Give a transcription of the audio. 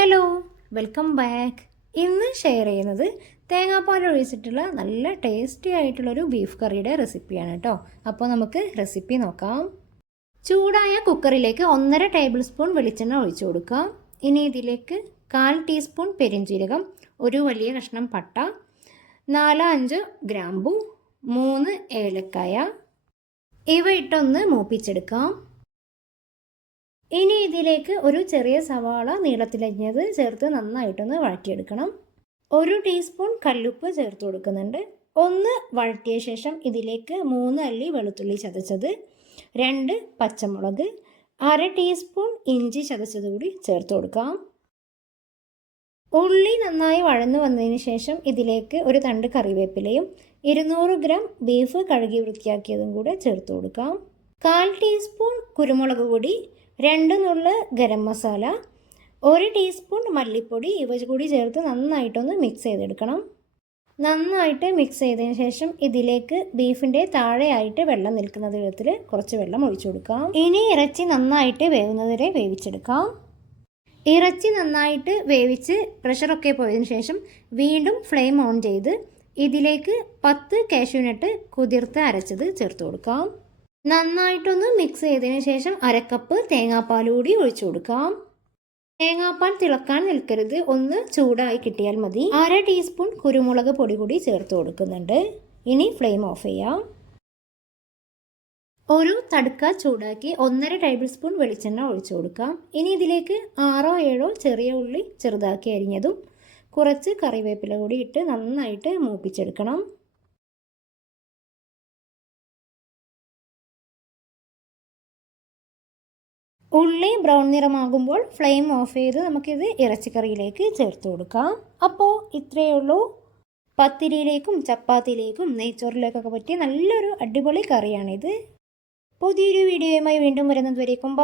Hello welcome back. ഇന്ന് share ചെയ്യുന്നത് തേങ്ങാപ്പാൽ ഒഴിച്ചിട്ടുള്ള നല്ല ടേസ്റ്റി ആയിട്ടുള്ളൊരു ബീഫ് കറിയുടെ റെസിപ്പിയാണ് കേട്ടോ അപ്പോൾ നമുക്ക് റെസിപ്പി നോക്കാം. ചൂടായ കുക്കറിലേക്ക് ഒന്നര ടേബിൾ സ്പൂൺ വെളിച്ചെണ്ണ ഒഴിച്ചു കൊടുക്കാം. ഇനി ഇതിലേക്ക് കാൽ ടീസ്പൂൺ പെരിഞ്ജീരകം ഒരു വലിയ കഷ്ണം പട്ട നാലോ അഞ്ച് ഗ്രാമ്പു മൂന്ന് ഏലക്കായ. ഇവ ഇട്ടൊന്ന് മൂപ്പിച്ചെടുക്കാം. ഇനി ഇതിലേക്ക് ഒരു ചെറിയ സവാള നീളത്തിലരിഞ്ഞത് ചേർത്ത് നന്നായിട്ടൊന്ന് വഴറ്റിയെടുക്കണം. ഒരു ടീസ്പൂൺ കല്ലുപ്പ് ചേർത്ത് കൊടുക്കുന്നുണ്ട്. ഒന്ന് വഴറ്റിയ ശേഷം ഇതിലേക്ക് മൂന്ന് അല്ലി വെളുത്തുള്ളി ചതച്ചത്. രണ്ട് പച്ചമുളക്. അര ടീസ്പൂൺ ഇഞ്ചി ചതച്ചത് കൂടി ചേർത്ത് കൊടുക്കാം. ഉള്ളി നന്നായി വഴന്നു വന്നതിന് ശേഷം ഇതിലേക്ക് ഒരു തണ്ട് കറിവേപ്പിലയും ഇരുന്നൂറ് ഗ്രാം ബീഫ് കഴുകി വൃത്തിയാക്കിയതും കൂടെ ചേർത്ത് കൊടുക്കാം. കാൽ ടീസ്പൂൺ കുരുമുളക് പൊടി രണ്ട് നുള്ള ഗരം മസാല ഒരു ടീസ്പൂൺ മല്ലിപ്പൊടി ഇവ കൂടി ചേർത്ത് നന്നായിട്ടൊന്ന് മിക്സ് ചെയ്തെടുക്കണം. നന്നായിട്ട് മിക്സ് ചെയ്തതിന് ശേഷം ഇതിലേക്ക് ബീഫിന്റെ താഴെയായിട്ട് വെള്ളം നിൽക്കുന്ന വിധത്തിൽ കുറച്ച് വെള്ളം ഒഴിച്ചു കൊടുക്കാം. ഇനി ഇറച്ചി നന്നായിട്ട് വേവുന്നതുവരെ വേവിച്ചെടുക്കാം. ഇറച്ചി നന്നായിട്ട് വേവിച്ച് പ്രഷറൊക്കെ പോയതിന് ശേഷം വീണ്ടും ഫ്ലെയിം ഓൺ ചെയ്ത് ഇതിലേക്ക് പത്ത് കാഷ്യൂനട്ട് കുതിർത്ത് അരച്ചത് ചേർത്ത് കൊടുക്കാം. നന്നായിട്ടൊന്ന് മിക്സ് ചെയ്തതിന് ശേഷം അരക്കപ്പ് തേങ്ങാപ്പാൽ കൂടി ഒഴിച്ചു കൊടുക്കാം. തേങ്ങാപ്പാൽ തിളക്കാൻ നിൽക്കരുത്. ഒന്ന് ചൂടായി കിട്ടിയാൽ മതി. അര ടീസ്പൂൺ കുരുമുളക് പൊടി കൂടി ചേർത്ത് കൊടുക്കുന്നുണ്ട്. ഇനി ഫ്ലെയിം ഓഫ് ചെയ്യാം. ഒരു തടുക്ക ചൂടാക്കി ഒന്നര ടേബിൾ സ്പൂൺ വെളിച്ചെണ്ണ ഒഴിച്ചു കൊടുക്കാം. ഇനി ഇതിലേക്ക് ആറോ ഏഴോ ചെറിയ ഉള്ളി ചെറുതാക്കി അരിഞ്ഞതും കുറച്ച് കറിവേപ്പില കൂടി ഇട്ട് നന്നായിട്ട് മൂപ്പിച്ചെടുക്കണം. ഉള്ളി ബ്രൗൺ നിറമാകുമ്പോൾ ഫ്ലെയിം ഓഫ് ചെയ്ത് നമുക്കിത് ഇറച്ചിക്കറിയിലേക്ക് ചേർത്ത് കൊടുക്കാം. അപ്പോൾ ഇത്രയേ ഉള്ളൂ. പത്തിരിയിലേക്കും ചപ്പാത്തിയിലേക്കും നെയ്ച്ചോറിലേക്കൊക്കെ പറ്റിയ നല്ലൊരു അടിപൊളി കറിയാണിത്. പുതിയൊരു വീഡിയോയുമായി വീണ്ടും വരുന്നത് വരേക്കും